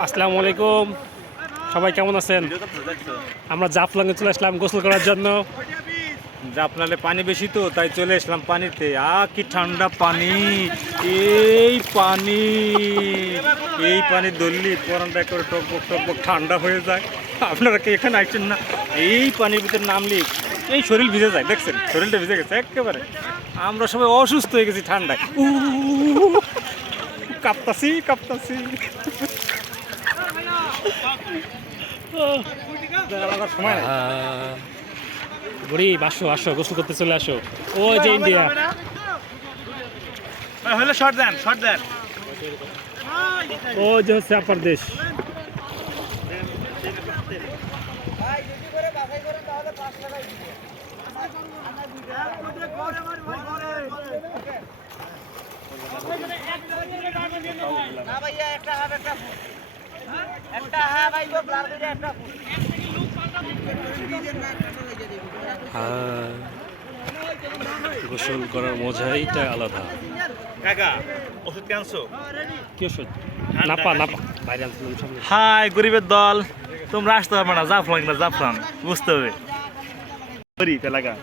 আসসালামু আলাইকুম। সবাই কেমন আছেন? আমরা জাফলংয়ে চলে আসলাম গোসল করার জন্য। আপনালে পানি বেশি তো, তাই চলে আসলাম পানিতে। আ, কি ঠান্ডা পানি। এই পানি। এই পানি ধরলি, পরানটা করে টকবক টকবক, ঠান্ডা হয়ে যায়। আপনারা কি এখানে আসছেন না? এই পানির ভিতরে নামলি এই শরীর ভিজে যায়, দেখছেন? শরীরটা ভিজে গেছে, একেবারে। আমরা সবাই অসুস্থ হয়ে গেছি ঠান্ডায়। কাঁপতাছি কাঁপতাছি। বুড়ি আসো আসো গোসল করতে চলে আসো। ও যে ইন্ডিয়া। হলে শর্ট দেন শর্ট দেন। ও যে হচ্ছে আপার দেশ। না ভাইয়া একটা হাফ একটা একটা ফুল গোসল করার মজাইটা আলাদা। কাকা ওষুধ কি ওষুধ? নাপা নাপা। বাইরে আনছিলাম সামনে। হাই গরিবের দল। তোমরা আসতে পারবে না জাফরান কিনা জাফরান। বুঝতে হবে। গরিব এলাকা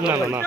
না না না